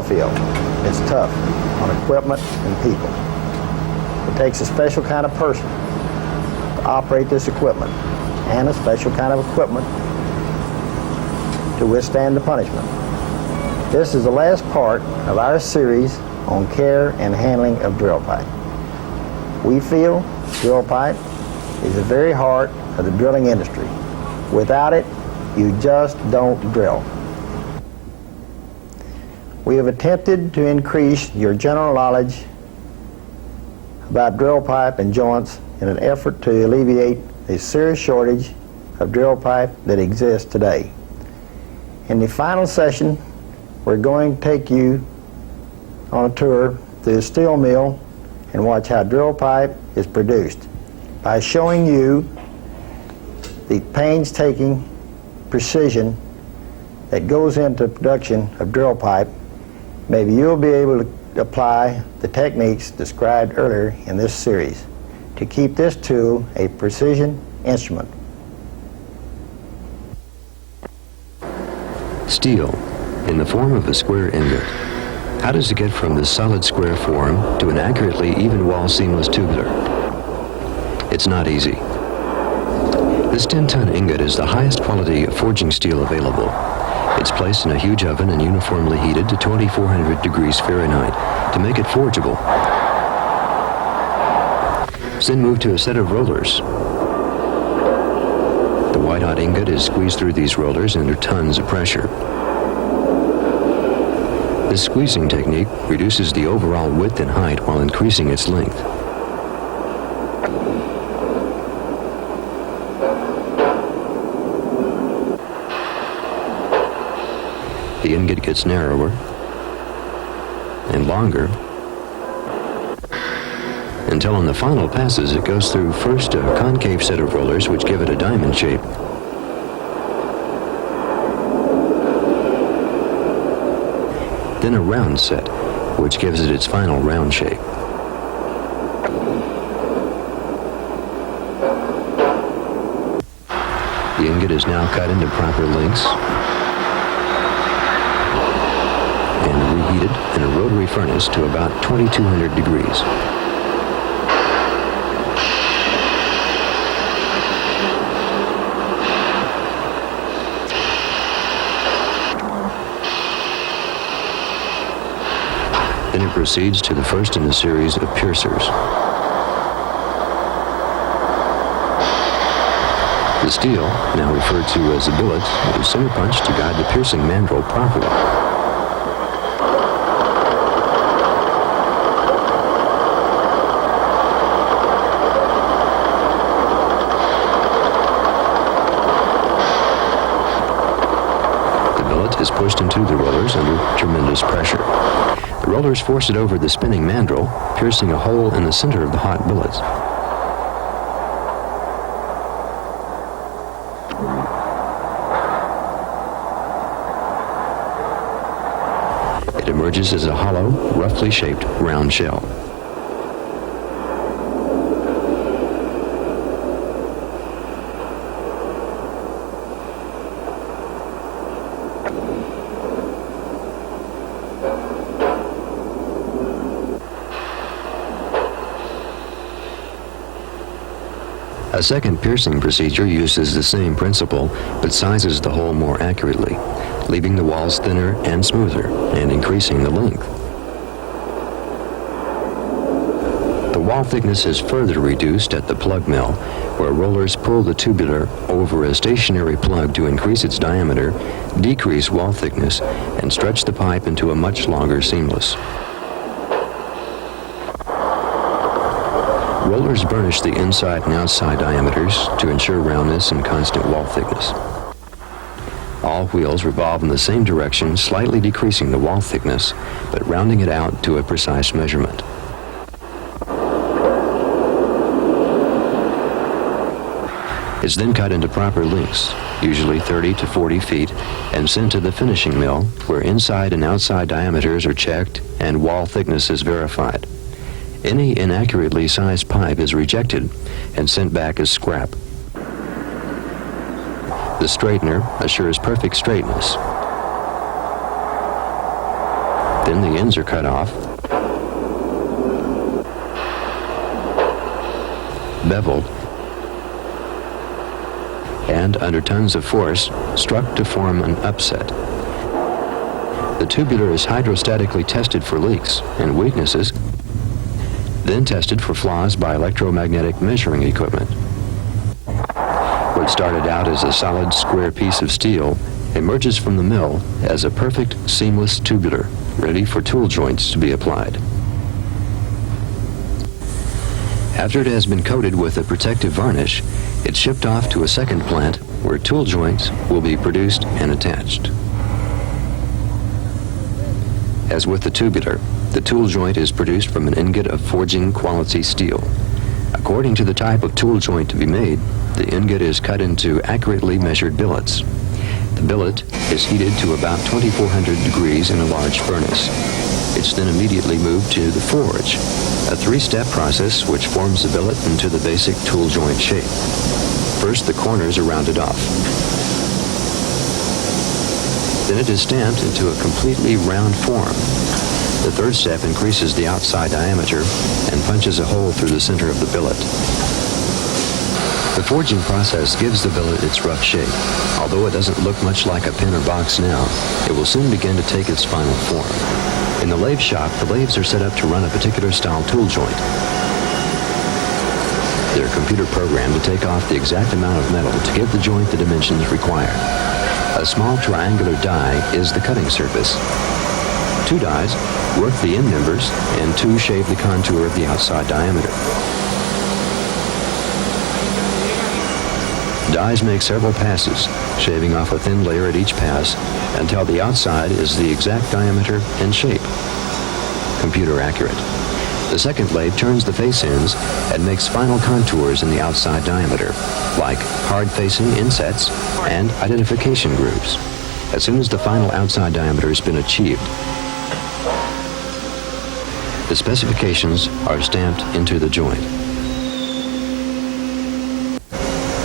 oil field. It's tough on equipment and people. It takes a special kind of person to operate this equipment and a special kind of equipment to withstand the punishment. This is the last part of our series on care and handling of drill pipe. We feel drill pipe is the very heart of the drilling industry. Without it, you just don't drill. We have attempted to increase your general knowledge about drill pipe and joints in an effort to alleviate the serious shortage of drill pipe that exists today. In the final session, we're going to take you on a tour through the steel mill and watch how drill pipe is produced by showing you the painstaking precision that goes into production of drill pipe. Maybe you'll be able to apply the techniques described earlier in this series to keep this tool a precision instrument. Steel, in the form of a square ingot. How does it get from the solid square form to an accurately even wall seamless tubular? It's not easy. This 10-ton ingot is the highest quality forging steel available. It's placed in a huge oven and uniformly heated to 2,400 degrees Fahrenheit to make it forgeable. It's then moved to a set of rollers. The white-hot ingot is squeezed through these rollers under tons of pressure. This squeezing technique reduces the overall width and height while increasing its length. The ingot gets narrower and longer until on the final passes it goes through first a concave set of rollers which give it a diamond shape. Then a round set, which gives it its final round shape. The ingot is now cut into proper lengths and reheated in a rotary furnace to about 2,200 degrees. Then it proceeds to the first in a series of piercers. The steel, now referred to as a billet, is center punched to guide the piercing mandrel properly. The billet is pushed into the rollers under tremendous pressure. The rollers force it over the spinning mandrel, piercing a hole in the center of the hot billets. It emerges as a hollow, roughly shaped round shell. A second piercing procedure uses the same principle, but sizes the hole more accurately, leaving the walls thinner and smoother, and increasing the length. The wall thickness is further reduced at the plug mill, where rollers pull the tubular over a stationary plug to increase its diameter, decrease wall thickness, and stretch the pipe into a much longer seamless. Rollers burnish the inside and outside diameters to ensure roundness and constant wall thickness. All wheels revolve in the same direction, slightly decreasing the wall thickness, but rounding it out to a precise measurement. It's then cut into proper lengths, usually 30 to 40 feet, and sent to the finishing mill, where inside and outside diameters are checked and wall thickness is verified. Any inaccurately sized pipe is rejected and sent back as scrap. The straightener assures perfect straightness. Then the ends are cut off, beveled, and under tons of force struck to form an upset. The tubular is hydrostatically tested for leaks and weaknesses, then tested for flaws by electromagnetic measuring equipment. What started out as a solid square piece of steel emerges from the mill as a perfect seamless tubular, ready for tool joints to be applied. After it has been coated with a protective varnish, it's shipped off to a second plant where tool joints will be produced and attached. As with the tubular, the tool joint is produced from an ingot of forging quality steel. According to the type of tool joint to be made, the ingot is cut into accurately measured billets. The billet is heated to about 2400 degrees in a large furnace. It's then immediately moved to the forge, a three-step process which forms the billet into the basic tool joint shape. First, the corners are rounded off. Then it is stamped into a completely round form. The third step increases the outside diameter and punches a hole through the center of the billet. The forging process gives the billet its rough shape. Although it doesn't look much like a pin or box now, it will soon begin to take its final form. In the lathe shop, the lathes are set up to run a particular style tool joint. They're computer programmed to take off the exact amount of metal to give the joint the dimensions required. A small triangular die is the cutting surface. Two dies work the end members, and two shave the contour of the outside diameter. Dies make several passes, shaving off a thin layer at each pass until the outside is the exact diameter and shape. Computer accurate. The second lathe turns the face ends and makes final contours in the outside diameter, like hard-facing insets and identification grooves. As soon as the final outside diameter has been achieved, the specifications are stamped into the joint.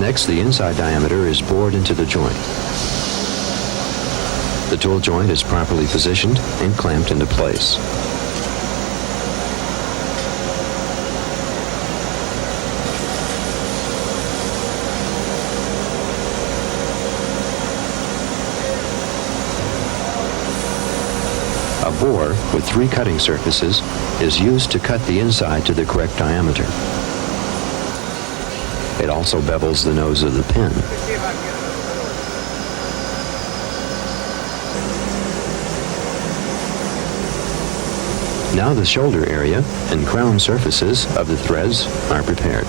Next, the inside diameter is bored into the joint. The tool joint is properly positioned and clamped into place. A bore with three cutting surfaces is used to cut the inside to the correct diameter. It also bevels the nose of the pin. Now the shoulder area and crown surfaces of the threads are prepared.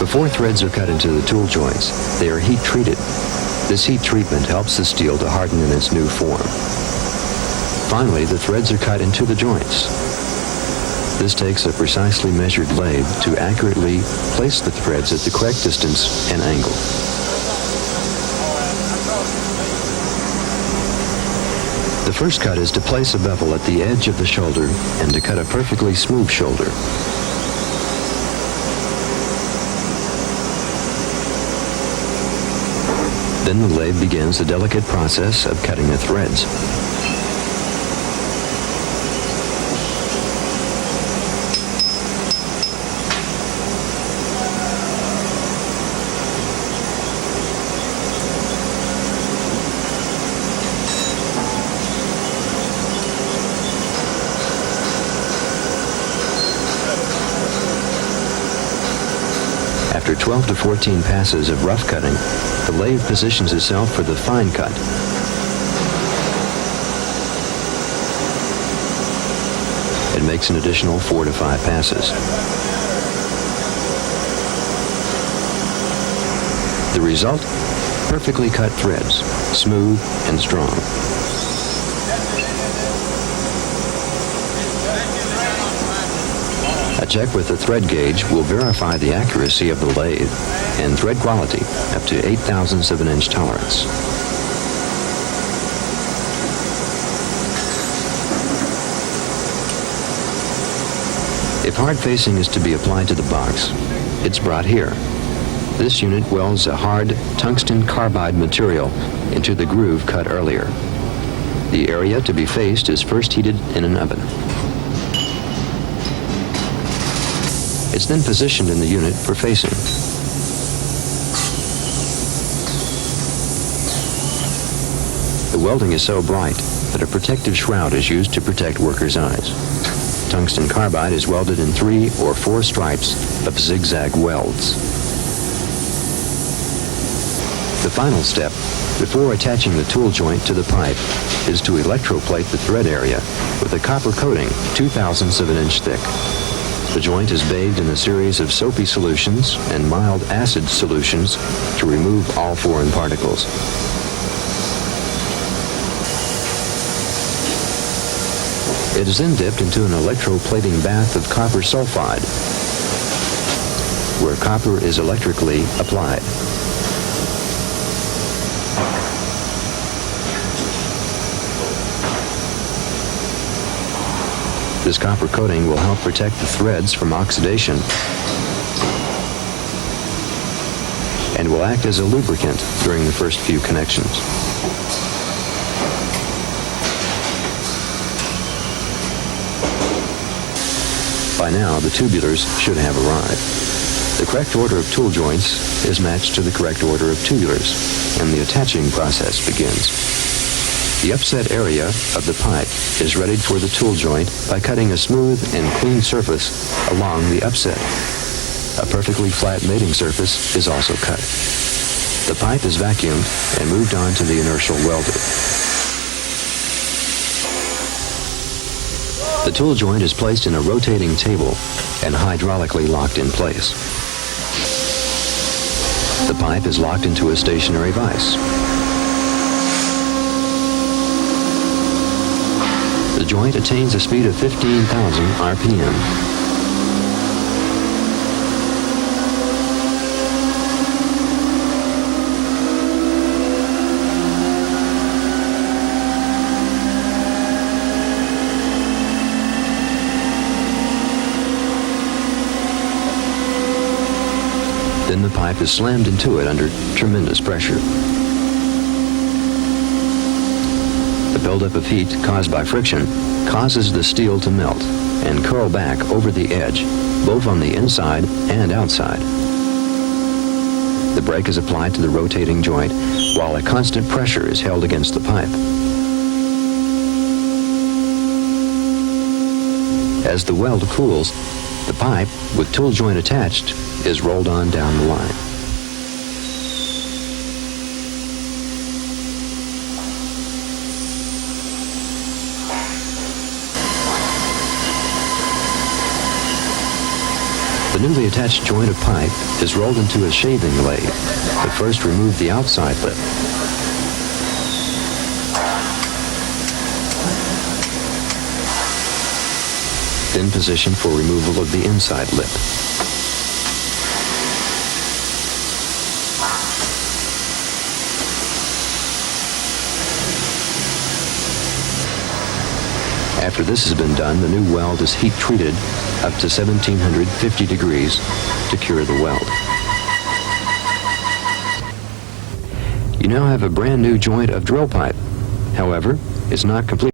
Before threads are cut into the tool joints, they are heat treated. This heat treatment helps the steel to harden in its new form. Finally, the threads are cut into the joints. This takes a precisely measured lathe to accurately place the threads at the correct distance and angle. The first cut is to place a bevel at the edge of the shoulder and to cut a perfectly smooth shoulder. Then the lathe begins the delicate process of cutting the threads. After 12 to 14 passes of rough cutting, the lathe positions itself for the fine cut. It makes an additional 4 to 5 passes. The result? Perfectly cut threads, smooth and strong. A check with the thread gauge will verify the accuracy of the lathe and thread quality up to 8/1000 of an inch tolerance. If hard facing is to be applied to the box, it's brought here. This unit welds a hard tungsten carbide material into the groove cut earlier. The area to be faced is first heated in an oven. It's then positioned in the unit for facing. The welding is so bright that a protective shroud is used to protect workers' eyes. Tungsten carbide is welded in 3 or 4 stripes of zigzag welds. The final step, before attaching the tool joint to the pipe, is to electroplate the thread area with a copper coating 2/1000 of an inch thick. The joint is bathed in a series of soapy solutions and mild acid solutions to remove all foreign particles. It is then dipped into an electroplating bath of copper sulfide, where copper is electrically applied. This copper coating will help protect the threads from oxidation and will act as a lubricant during the first few connections. By now, the tubulars should have arrived. The correct order of tool joints is matched to the correct order of tubulars, and the attaching process begins. The upset area of the pipe is readied for the tool joint by cutting a smooth and clean surface along the upset. A perfectly flat mating surface is also cut. The pipe is vacuumed and moved on to the inertial welder. The tool joint is placed in a rotating table and hydraulically locked in place. The pipe is locked into a stationary vise. The joint attains a speed of 15,000 RPM. Then the pipe is slammed into it under tremendous pressure. The buildup of heat caused by friction causes the steel to melt and curl back over the edge, both on the inside and outside. The brake is applied to the rotating joint while a constant pressure is held against the pipe. As the weld cools, the pipe, with tool joint attached, is rolled on down the line. The newly attached joint of pipe is rolled into a shaving lathe, but first remove the outside lip. Then position for removal of the inside lip. After this has been done, the new weld is heat treated up to 1750 degrees to cure the weld. You now have a brand new joint of drill pipe. However, it's not complete.